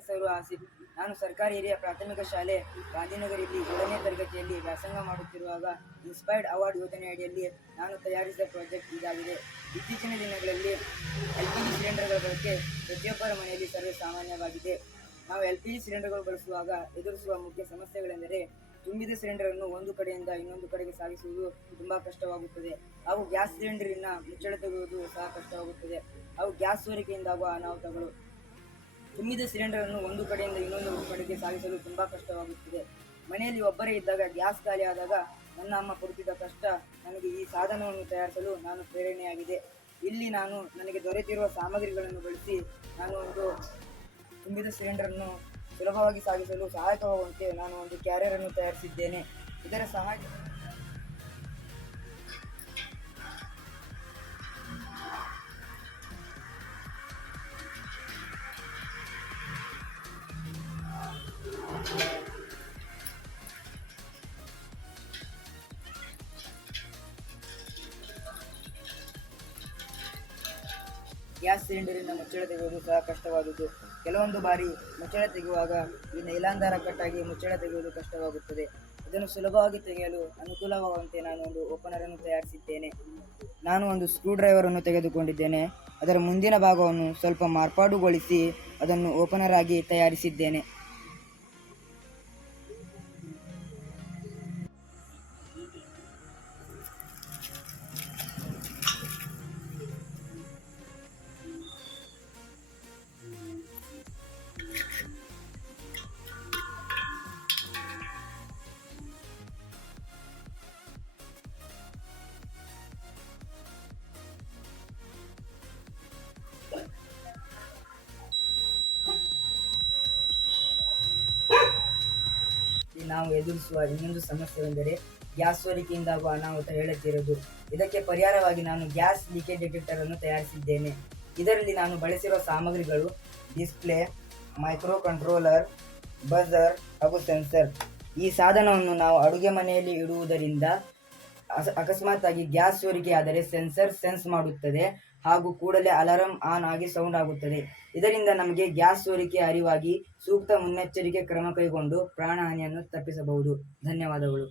ಹೆಸರು ಆಸಿಫ್. ನಾನು ಸರ್ಕಾರಿ ಹಿರಿಯ ಪ್ರಾಥಮಿಕ ಶಾಲೆ ಗಾಂಧಿನಗರ ಇಲ್ಲಿ 7ನೇ ತರಗತಿಯಲ್ಲಿ ವ್ಯಾಸಂಗ ಮಾಡುತ್ತಿರುವಾಗ ಇನ್ಸ್ಪೈರ್ಡ್ ಅವಾರ್ಡ್ ಯೋಜನೆಯಡಿಯಲ್ಲಿ ನಾನು ತಯಾರಿಸಿದ ಪ್ರಾಜೆಕ್ಟ್ ಇದಾಗಿದೆ. ಇತ್ತೀಚಿನ ದಿನಗಳಲ್ಲಿ LPG ಸಿಲಿಂಡರ್ಗಳ ಬಳಕೆ ಪ್ರತಿಯೊಬ್ಬರ ಮನೆಯಲ್ಲಿ ಸರ್ವೇ ಸಾಮಾನ್ಯವಾಗಿದೆ. ನಾವು LPG ಸಿಲಿಂಡರ್ಗಳು ಬಳಸುವಾಗ ಎದುರಿಸುವ ಮುಖ್ಯ ಸಮಸ್ಯೆಗಳೆಂದರೆ ತುಂಬಿದ ಸಿಲಿಂಡರನ್ನು ಒಂದು ಕಡೆಯಿಂದ ಇನ್ನೊಂದು ಕಡೆಗೆ ಸಾಗಿಸುವುದು ತುಂಬಾ ಕಷ್ಟವಾಗುತ್ತದೆ. ಹಾಗೂ ಗ್ಯಾಸ್ ಸಿಲಿಂಡರಿನ ಮುಚ್ಚಳ ತೆಗೆಯುವುದು ಸಹ ಕಷ್ಟವಾಗುತ್ತದೆ. ಹಾಗೂ ಗ್ಯಾಸ್ ಸೋರಿಕೆಯಿಂದಾಗುವ ಅನಾಹುತಗಳು. ತುಂಬಿದ ಸಿಲಿಂಡರನ್ನು ಒಂದು ಕಡೆಯಿಂದ ಇನ್ನೊಂದು ಕಡೆಗೆ ಸಾಗಿಸಲು ತುಂಬಾ ಕಷ್ಟವಾಗುತ್ತದೆ. ಮನೆಯಲ್ಲಿ ಒಬ್ಬರೇ ಇದ್ದಾಗ ಗ್ಯಾಸ್ ಖಾಲಿ ಆದಾಗ ನನ್ನ ಅಮ್ಮ ಪಡುತ್ತಿದ್ದ ಕಷ್ಟ ನನಗೆ ಈ ಸಾಧನವನ್ನು ತಯಾರಿಸಲು ನಾನು ಪ್ರೇರಣೆಯಾಗಿದೆ. ಇಲ್ಲಿ ನಾನು ನನಗೆ ದೊರೆತಿರುವ ಸಾಮಗ್ರಿಗಳನ್ನು ಬಳಸಿ ನಾನು ಒಂದು ತುಂಬಿದ ಸಿಲಿಂಡರನ್ನು ಸುಲಭವಾಗಿ ಸಾಗಿಸಲು ಸಹಾಯಕವಾಗುವಂತೆ ನಾನು ಒಂದು ಕ್ಯಾರಿಯರ್ ಅನ್ನು ತಯಾರಿಸಿದ್ದೇನೆ. ಇದರ ಸಹಾಯ ಗ್ಯಾಸ್ ಸಿಲಿಂಡರಿನ ಮುಚ್ಚಳ ತೆಗೆಯುವುದು ಸಹ ಕಷ್ಟವಾದುದು. ಕೆಲವೊಂದು ಬಾರಿ ಮುಚ್ಚಳ ತೆಗೆಯುವಾಗ ಈ ನೈಲಾನ್ ದಾರ ಕಟ್ಟಾಗಿ ಮುಚ್ಚಳ ತೆಗೆಯುವುದು ಕಷ್ಟವಾಗುತ್ತದೆ. ಇದನ್ನು ಸುಲಭವಾಗಿ ತೆಗೆಯಲು ಅನುಕೂಲವಾಗುವಂತೆ ನಾನು ಒಂದು ಓಪನರ್ ಅನ್ನು ತಯಾರಿಸಿದ್ದೇನೆ. ನಾನು ಒಂದು ಸ್ಕ್ರೂ ಡ್ರೈವರ್ ಅನ್ನು ತೆಗೆದುಕೊಂಡಿದ್ದೇನೆ. ಅದರ ಮುಂದಿನ ಭಾಗವನ್ನು ಸ್ವಲ್ಪ ಮಾರ್ಪಾಡುಗೊಳಿಸಿ ಅದನ್ನು ಓಪನರ್ ಆಗಿ ತಯಾರಿಸಿದ್ದೇನೆ. ನಾವು ಎದುರಿಸುವ ಇನ್ನೊಂದು ಸಮಸ್ಯೆವೆಂದರೆ ಗ್ಯಾಸ್ ಸೋರಿಕೆಯಿಂದಾಗುವ ಅನಾಹುತ ಹೇಳುತ್ತಿರುವುದು. ಇದಕ್ಕೆ ಪರಿಹಾರವಾಗಿ ನಾನು ಗ್ಯಾಸ್ ಲೀಕೇಜ್ ಡಿಟೆಕ್ಟರ್ ಅನ್ನು ತಯಾರಿಸಿದ್ದೇನೆ. ಇದರಲ್ಲಿ ನಾನು ಬಳಸಿರುವ ಸಾಮಗ್ರಿಗಳು ಡಿಸ್ಪ್ಲೇ, ಮೈಕ್ರೋ ಕಂಟ್ರೋಲರ್, ಬಜರ್ ಹಾಗೂ ಸೆನ್ಸರ್. ಈ ಸಾಧನವನ್ನು ನಾವು ಅಡುಗೆ ಮನೆಯಲ್ಲಿ ಇಡುವುದರಿಂದ ಅಕಸ್ಮಾತ್ ಆಗಿ ಗ್ಯಾಸ್ ಸೋರಿಕೆ ಆದರೆ ಸೆನ್ಸರ್ ಸೆನ್ಸ್ ಮಾಡುತ್ತದೆ ಹಾಗೂ ಕೂಡಲೇ ಅಲಾರಂ ಆನ್ ಆಗಿ ಸೌಂಡ್ ಆಗುತ್ತದೆ. ಇದರಿಂದ ನಮಗೆ ಗ್ಯಾಸ್ ಸೋರಿಕೆ ಅರಿವಾಗಿ ಸೂಕ್ತ ಮುನ್ನೆಚ್ಚರಿಕೆ ಕ್ರಮ ಕೈಗೊಂಡು ಪ್ರಾಣಹಾನಿಯನ್ನು ತಪ್ಪಿಸಬಹುದು. ಧನ್ಯವಾದಗಳು.